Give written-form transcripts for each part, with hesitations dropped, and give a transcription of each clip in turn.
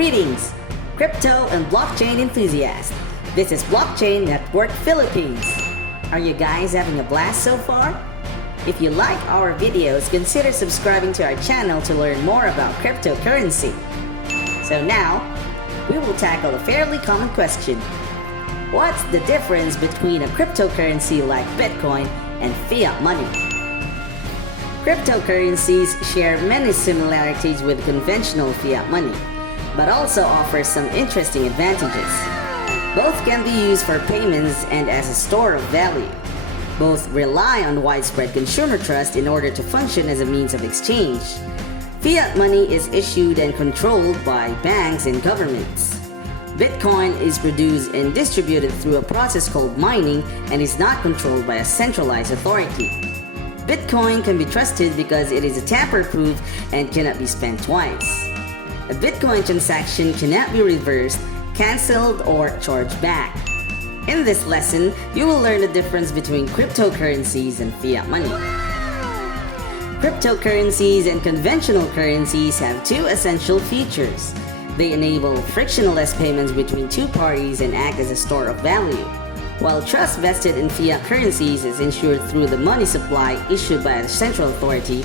Greetings, crypto and blockchain enthusiasts. This is Blockchain Network Philippines. Are you guys having a blast so far? If you like our videos, consider subscribing to our channel to learn more about cryptocurrency. So now, we will tackle a fairly common question. What's the difference between a cryptocurrency like Bitcoin and fiat money? Cryptocurrencies share many similarities with conventional fiat money, but also offer some interesting advantages. Both can be used for payments and as a store of value. Both rely on widespread consumer trust in order to function as a means of exchange. Fiat money is issued and controlled by banks and governments. Bitcoin is produced and distributed through a process called mining and is not controlled by a centralized authority. Bitcoin can be trusted because it is tamper-proof and cannot be spent twice. A Bitcoin transaction cannot be reversed, cancelled, or charged back. In this lesson, you will learn the difference between cryptocurrencies and fiat money. Cryptocurrencies and conventional currencies have two essential features. They enable frictionless payments between two parties and act as a store of value. While trust vested in fiat currencies is ensured through the money supply issued by a central authority,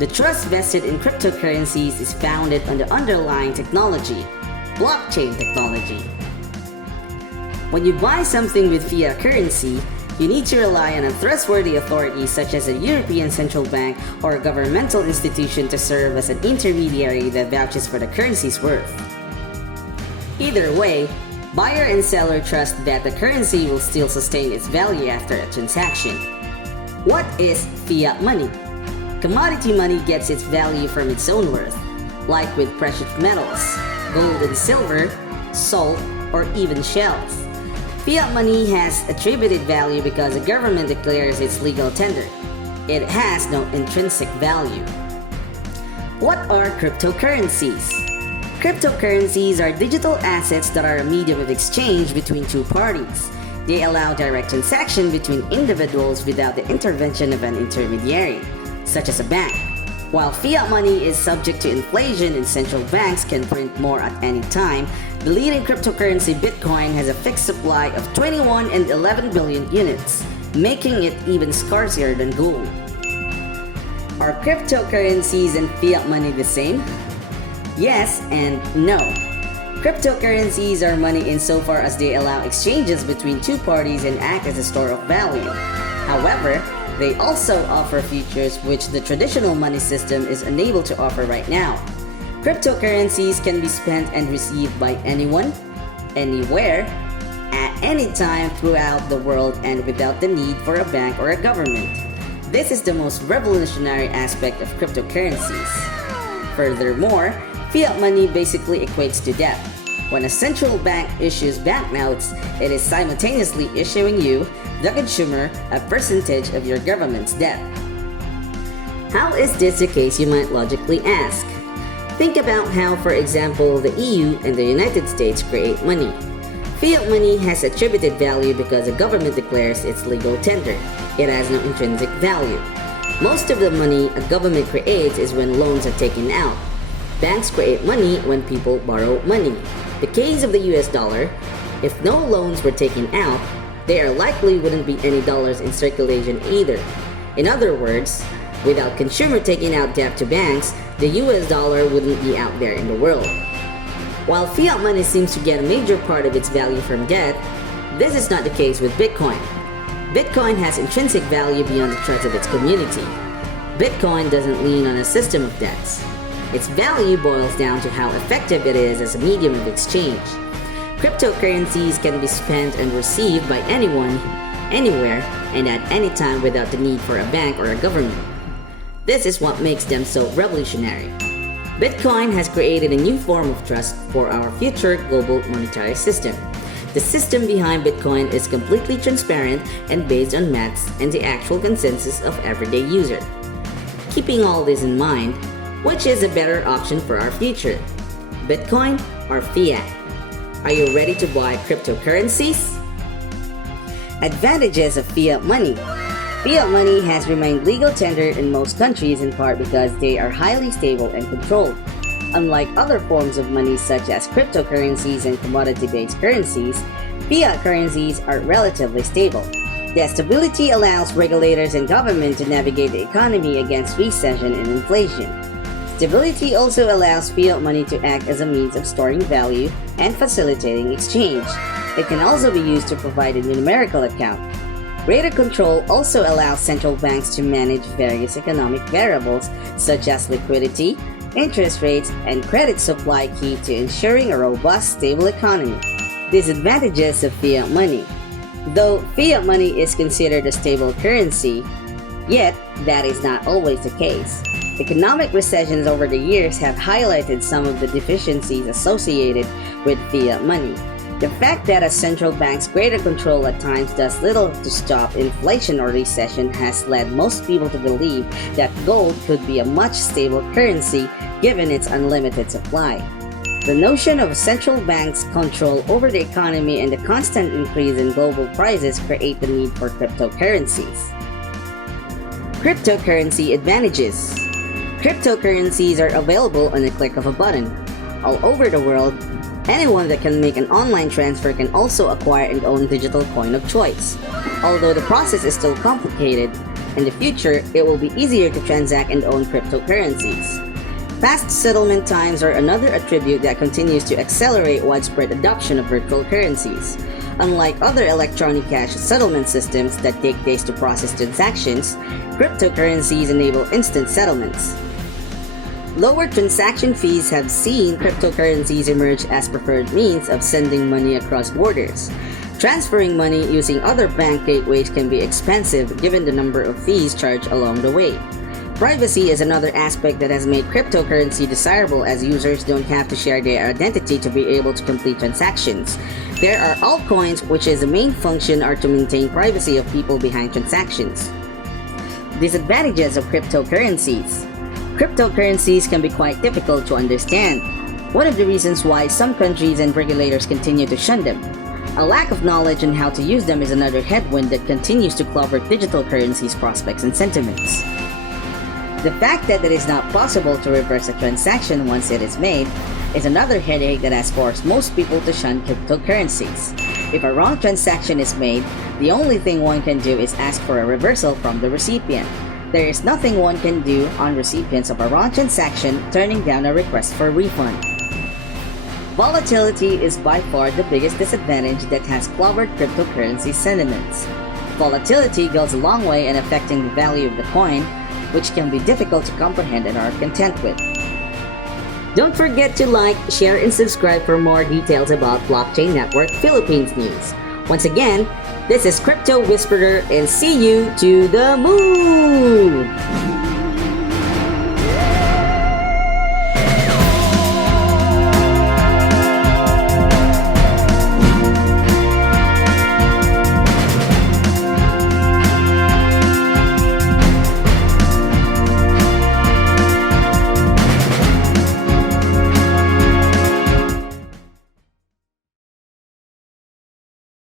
the trust vested in cryptocurrencies is founded on the underlying technology, blockchain technology. When you buy something with fiat currency, you need to rely on a trustworthy authority such as a European Central Bank or a governmental institution to serve as an intermediary that vouches for the currency's worth. Either way, buyer and seller trust that the currency will still sustain its value after a transaction. What is fiat money? Commodity money gets its value from its own worth, like with precious metals, gold and silver, salt, or even shells. Fiat money has attributed value because the government declares its legal tender. It has no intrinsic value. What are cryptocurrencies? Cryptocurrencies are digital assets that are a medium of exchange between two parties. They allow direct transaction between individuals without the intervention of an intermediary, such as a bank. While fiat money is subject to inflation and central banks can print more at any time, the leading cryptocurrency Bitcoin has a fixed supply of 21 and 11 billion units, making it even scarcer than gold. Are cryptocurrencies and fiat money the same? Yes and no. Cryptocurrencies are money insofar as they allow exchanges between two parties and act as a store of value. However, they also offer features which the traditional money system is unable to offer right now. Cryptocurrencies can be spent and received by anyone, anywhere, at any time throughout the world and without the need for a bank or a government. This is the most revolutionary aspect of cryptocurrencies. Furthermore, fiat money basically equates to debt. When a central bank issues banknotes, it is simultaneously issuing you, the consumer, a percentage of your government's debt. How is this the case, you might logically ask? Think about how, for example, the EU and the United States create money. Fiat money has attributed value because the government declares its legal tender. It has no intrinsic value. Most of the money a government creates is when loans are taken out. Banks create money when people borrow money. The case of the US dollar, if no loans were taken out, there likely wouldn't be any dollars in circulation either. In other words, without consumer taking out debt to banks, the US dollar wouldn't be out there in the world. While fiat money seems to get a major part of its value from debt, this is not the case with Bitcoin. Bitcoin has intrinsic value beyond the trust of its community. Bitcoin doesn't lean on a system of debts. Its value boils down to how effective it is as a medium of exchange. Cryptocurrencies can be spent and received by anyone, anywhere, and at any time without the need for a bank or a government. This is what makes them so revolutionary. Bitcoin has created a new form of trust for our future global monetary system. The system behind Bitcoin is completely transparent and based on maths and the actual consensus of everyday user. Keeping all this in mind, which is a better option for our future? Bitcoin or fiat? Are you ready to buy cryptocurrencies? Advantages of fiat money. Fiat money has remained legal tender in most countries in part because they are highly stable and controlled. Unlike other forms of money such as cryptocurrencies and commodity-based currencies, fiat currencies are relatively stable. The stability allows regulators and government to navigate the economy against recession and inflation. Stability also allows fiat money to act as a means of storing value and facilitating exchange. It can also be used to provide a numerical account. Greater control also allows central banks to manage various economic variables such as liquidity, interest rates, and credit supply, key to ensuring a robust, stable economy. Disadvantages of fiat money. Though fiat money is considered a stable currency, yet that is not always the case. Economic recessions over the years have highlighted some of the deficiencies associated with fiat money. The fact that a central bank's greater control at times does little to stop inflation or recession has led most people to believe that gold could be a much stable currency given its unlimited supply. The notion of central banks' control over the economy and the constant increase in global prices create the need for cryptocurrencies. Cryptocurrency advantages. Cryptocurrencies are available on a click of a button. All over the world, anyone that can make an online transfer can also acquire and own digital coin of choice. Although the process is still complicated, in the future, it will be easier to transact and own cryptocurrencies. Fast settlement times are another attribute that continues to accelerate widespread adoption of virtual currencies. Unlike other electronic cash settlement systems that take days to process transactions, cryptocurrencies enable instant settlements. Lower transaction fees have seen cryptocurrencies emerge as preferred means of sending money across borders. Transferring money using other bank gateways can be expensive given the number of fees charged along the way. Privacy is another aspect that has made cryptocurrency desirable, as users don't have to share their identity to be able to complete transactions. There are altcoins, which is the main function are to maintain privacy of people behind transactions. Disadvantages of cryptocurrencies. Cryptocurrencies can be quite difficult to understand. One of the reasons why some countries and regulators continue to shun them. A lack of knowledge on how to use them is another headwind that continues to clobber digital currencies' prospects and sentiments. The fact that it is not possible to reverse a transaction once it is made is another headache that has forced most people to shun cryptocurrencies. If a wrong transaction is made, the only thing one can do is ask for a reversal from the recipient. There is nothing one can do on recipients of a wrong transaction turning down a request for a refund. Volatility is by far the biggest disadvantage that has clobbered cryptocurrency sentiments. Volatility goes a long way in affecting the value of the coin, which can be difficult to comprehend and are content with. Don't forget to like, share, and subscribe for more details about Blockchain Network Philippines news. Once again, this is Crypto Whisperer, and see you to the moon!